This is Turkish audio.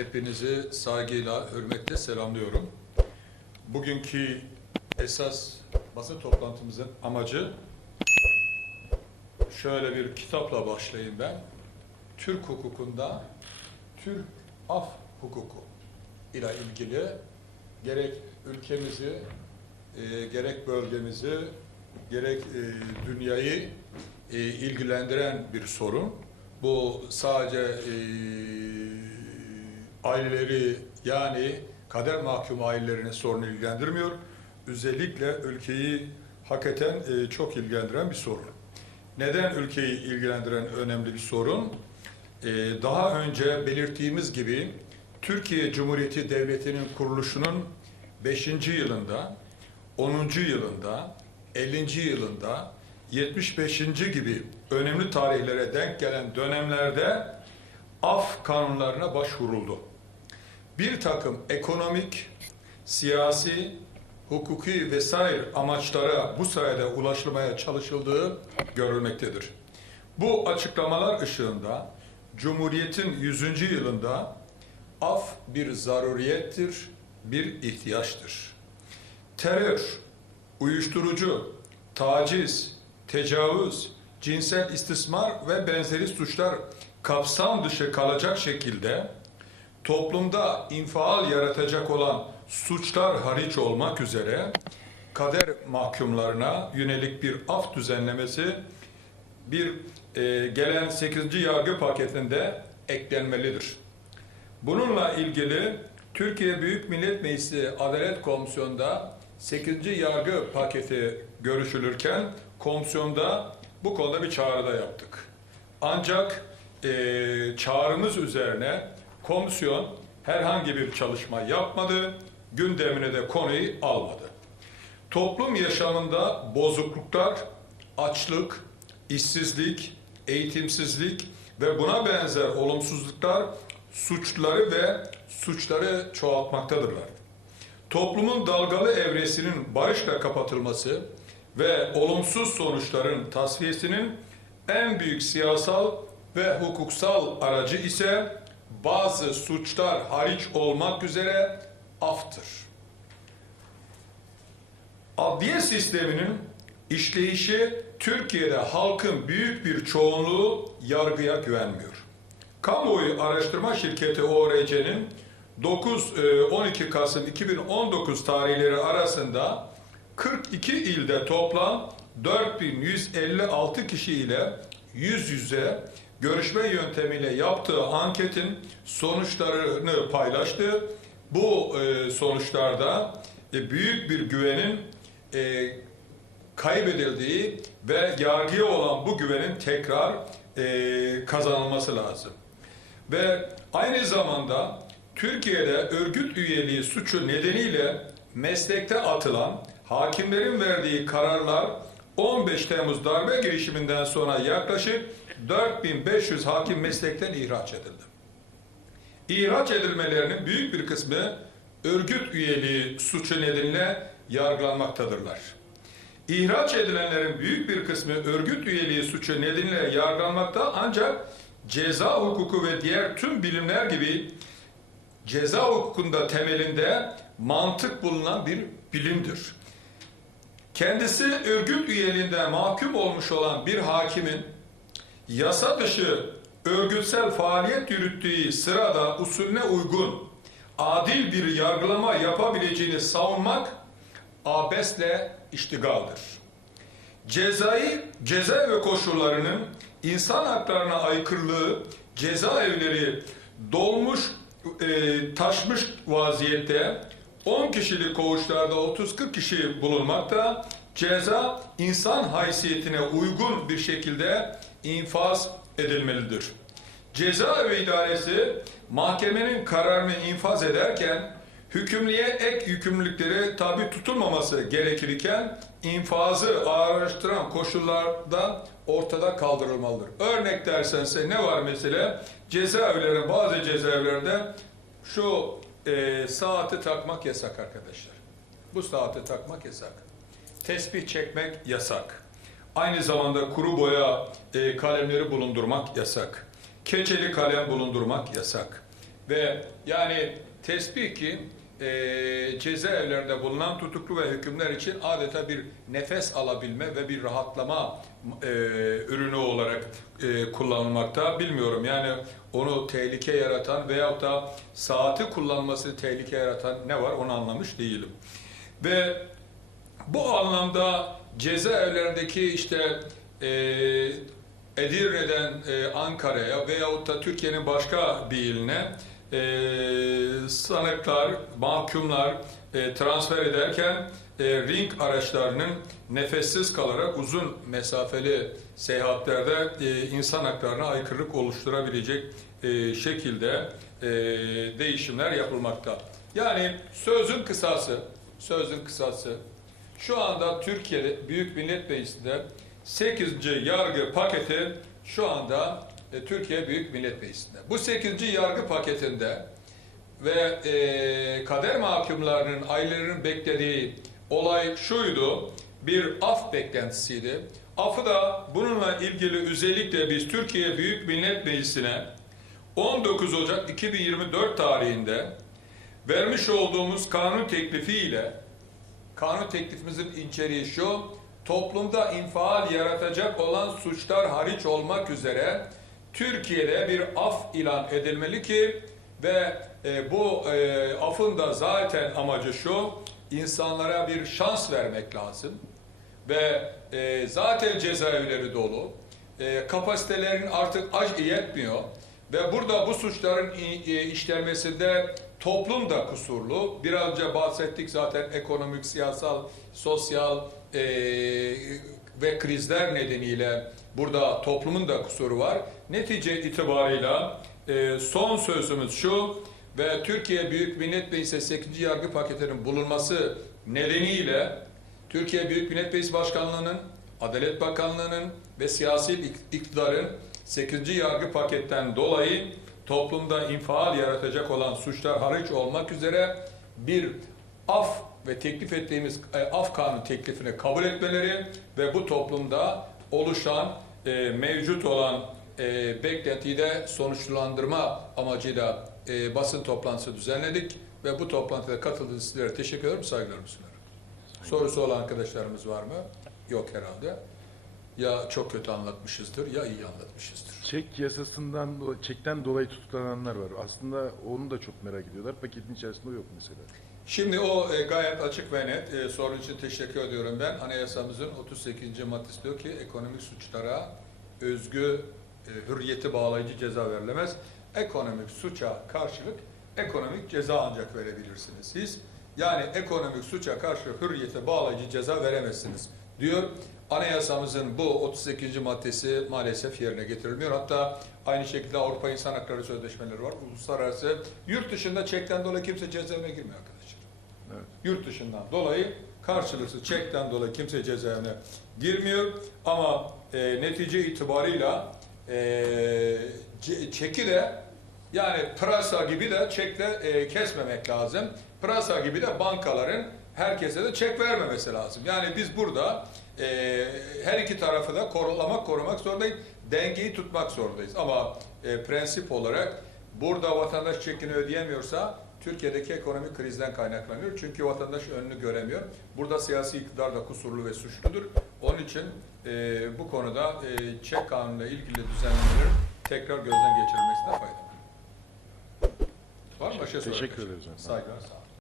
Hepinizi saygıyla, hürmetle selamlıyorum. Bugünkü esas basın toplantımızın amacı şöyle bir kitapla başlayayım ben. Türk hukukunda Türk af hukuku ile ilgili gerek ülkemizi, e, gerek bölgemizi, gerek e, dünyayı e, ilgilendiren bir sorun. Bu sadece e, aileleri yani kader mahkum ailelerini sorunu ilgilendirmiyor. Özellikle ülkeyi hakikaten e, çok ilgilendiren bir sorun. Neden ülkeyi ilgilendiren önemli bir sorun? E, daha önce belirttiğimiz gibi Türkiye Cumhuriyeti Devleti'nin kuruluşunun 5. yılında, 10. yılında, 50. yılında, 75. gibi önemli tarihlere denk gelen dönemlerde af kanunlarına başvuruldu. Bir takım ekonomik, siyasi, hukuki vesaire amaçlara bu sayede ulaşılmaya çalışıldığı görülmektedir. Bu açıklamalar ışığında Cumhuriyet'in 100. yılında af bir zaruriyettir, bir ihtiyaçtır. Terör, uyuşturucu, taciz, tecavüz, cinsel istismar ve benzeri suçlar kapsam dışı kalacak şekilde toplumda infial yaratacak olan suçlar hariç olmak üzere kader mahkumlarına yönelik bir af düzenlemesi bir e, gelen 8. yargı paketinde eklenmelidir. Bununla ilgili Türkiye Büyük Millet Meclisi Adalet Komisyonu'nda 8. yargı paketi görüşülürken komisyonda bu konuda bir çağrıda yaptık. Ancak e, çağrımız üzerine komisyon herhangi bir çalışma yapmadı, gündemine de konuyu almadı. Toplum yaşamında bozukluklar, açlık, işsizlik, eğitimsizlik ve buna benzer olumsuzluklar suçları ve suçları çoğaltmaktadırlar. Toplumun dalgalı evresinin barışla kapatılması ve olumsuz sonuçların tasfiyesinin en büyük siyasal ve hukuksal aracı ise bazı suçlar hariç olmak üzere aftır. Adliye sisteminin işleyişi Türkiye'de halkın büyük bir çoğunluğu yargıya güvenmiyor. Kamuoyu Araştırma Şirketi ORC'nin 9-12 e, Kasım 2019 tarihleri arasında 42 ilde toplam 4156 kişi ile yüz yüze görüşme yöntemiyle yaptığı anketin sonuçlarını paylaştı. Bu e, sonuçlarda e, büyük bir güvenin e, kaybedildiği ve yargıya olan bu güvenin tekrar e, kazanılması lazım. Ve aynı zamanda Türkiye'de örgüt üyeliği suçu nedeniyle meslekte atılan hakimlerin verdiği kararlar 15 Temmuz darbe girişiminden sonra yaklaşık 4500 hakim meslekten ihraç edildi. İhraç edilmelerinin büyük bir kısmı örgüt üyeliği suçu nedeniyle yargılanmaktadırlar. İhraç edilenlerin büyük bir kısmı örgüt üyeliği suçu nedeniyle yargılanmakta ancak ceza hukuku ve diğer tüm bilimler gibi ceza hukukunda temelinde mantık bulunan bir bilimdir. Kendisi örgüt üyeliğinde mahkum olmuş olan bir hakimin yasa dışı örgütsel faaliyet yürüttüğü sırada usulüne uygun adil bir yargılama yapabileceğini savunmak abesle iştigaldir. Cezai ceza ve koşullarının insan haklarına aykırılığı cezaevleri dolmuş e, taşmış vaziyette 10 kişilik koğuşlarda 30-40 kişi bulunmakta. Ceza insan haysiyetine uygun bir şekilde infaz edilmelidir. Cezaevi idaresi mahkemenin kararını infaz ederken hükümlüye ek yükümlülükleri tabi tutulmaması gerekirken infazı araştıran koşullarda ortada kaldırılmalıdır. Örnek dersense ne var mesela? Cezaevlerinin bazı cezaevlerinde şu e, saati takmak yasak arkadaşlar. Bu saati takmak yasak. Tesbih çekmek yasak. Aynı zamanda kuru boya e, kalemleri bulundurmak yasak. Keçeli kalem bulundurmak yasak. Ve yani tesbih ki e, cezaevlerinde bulunan tutuklu ve hükümler için adeta bir nefes alabilme ve bir rahatlama e, ürünü olarak e, kullanılmakta. Bilmiyorum yani onu tehlike yaratan veyahut da saati kullanması tehlike yaratan ne var onu anlamış değilim. Ve bu anlamda cezaevlerindeki işte e, Edirne'den e, Ankara'ya veyahut da Türkiye'nin başka bir iline e, sanıklar, mahkumlar e, transfer ederken e, ring araçlarının nefessiz kalarak uzun mesafeli seyahatlerde e, insan haklarına aykırılık oluşturabilecek e, şekilde e, değişimler yapılmakta. Yani sözün kısası, sözün kısası şu anda Türkiye'de Büyük Millet Meclisi'nde 8. yargı paketi şu anda e, Türkiye Büyük Millet Meclisi'nde. Bu 8. yargı paketinde ve e, kader mahkumlarının ailelerinin beklediği olay şuydu. Bir af beklentisiydi. Afı da bununla ilgili özellikle biz Türkiye Büyük Millet Meclisi'ne 19 Ocak 2024 tarihinde vermiş olduğumuz kanun teklifiyle Kanun teklifimizin içeriği şu, toplumda infial yaratacak olan suçlar hariç olmak üzere Türkiye'de bir af ilan edilmeli ki ve e, bu e, afın da zaten amacı şu, insanlara bir şans vermek lazım ve e, zaten cezaevleri dolu, e, kapasitelerin artık aç yetmiyor ve burada bu suçların e, işlenmesinde toplum da kusurlu. Biraz önce bahsettik zaten ekonomik, siyasal, sosyal e, ve krizler nedeniyle burada toplumun da kusuru var. Netice itibarıyla e, son sözümüz şu ve Türkiye Büyük Millet Meclisi 8. Yargı Paketi'nin bulunması nedeniyle Türkiye Büyük Millet Meclisi Başkanlığı'nın, Adalet Bakanlığı'nın ve siyasi ik- iktidarın 8. yargı paketten dolayı toplumda infial yaratacak olan suçlar hariç olmak üzere bir af ve teklif ettiğimiz e, af kanunu teklifini kabul etmeleri ve bu toplumda oluşan e, mevcut olan e, beklentiyi de sonuçlandırma amacıyla e, basın toplantısı düzenledik ve bu toplantıda katıldığınız sizlere teşekkür ederim, saygılarımı sunarım. Sorusu olan arkadaşlarımız var mı? Yok herhalde. Ya çok kötü anlatmışızdır ya iyi anlatmışızdır. Çek yasasından, çekten dolayı tutuklananlar var. Aslında onu da çok merak ediyorlar. Paketin içerisinde o yok mesela. Şimdi o e, gayet açık ve net. E, sorun için teşekkür ediyorum ben. Anayasamızın 38. maddesi diyor ki ekonomik suçlara özgü e, hürriyeti bağlayıcı ceza verilemez. Ekonomik suça karşılık ekonomik ceza ancak verebilirsiniz siz. Yani ekonomik suça karşı hürriyete bağlayıcı ceza veremezsiniz diyor. Anayasamızın bu 38. maddesi maalesef yerine getirilmiyor. Hatta aynı şekilde Avrupa İnsan Hakları Sözleşmeleri var. Uluslararası yurt dışında çekten dolayı kimse cezaevine girmiyor arkadaşlar. Evet. Yurt dışından dolayı karşılıksız çekten dolayı kimse cezaevine girmiyor. Ama e, netice itibarıyla e, çeki de yani pırasa gibi de çekle e, kesmemek lazım. Pırasa gibi de bankaların herkese de çek vermemesi lazım. Yani biz burada e, her iki tarafı da korulamak, korumak zorundayız. Dengeyi tutmak zorundayız. Ama e, prensip olarak burada vatandaş çekini ödeyemiyorsa Türkiye'deki ekonomik krizden kaynaklanıyor. Çünkü vatandaş önünü göremiyor. Burada siyasi iktidar da kusurlu ve suçludur. Onun için e, bu konuda e, çek kanunuyla ilgili düzenlemelerin tekrar gözden geçirilmesine fayda var. Var mı başka? Teşekkür ederiz efendim. Saygılar, sağ olun.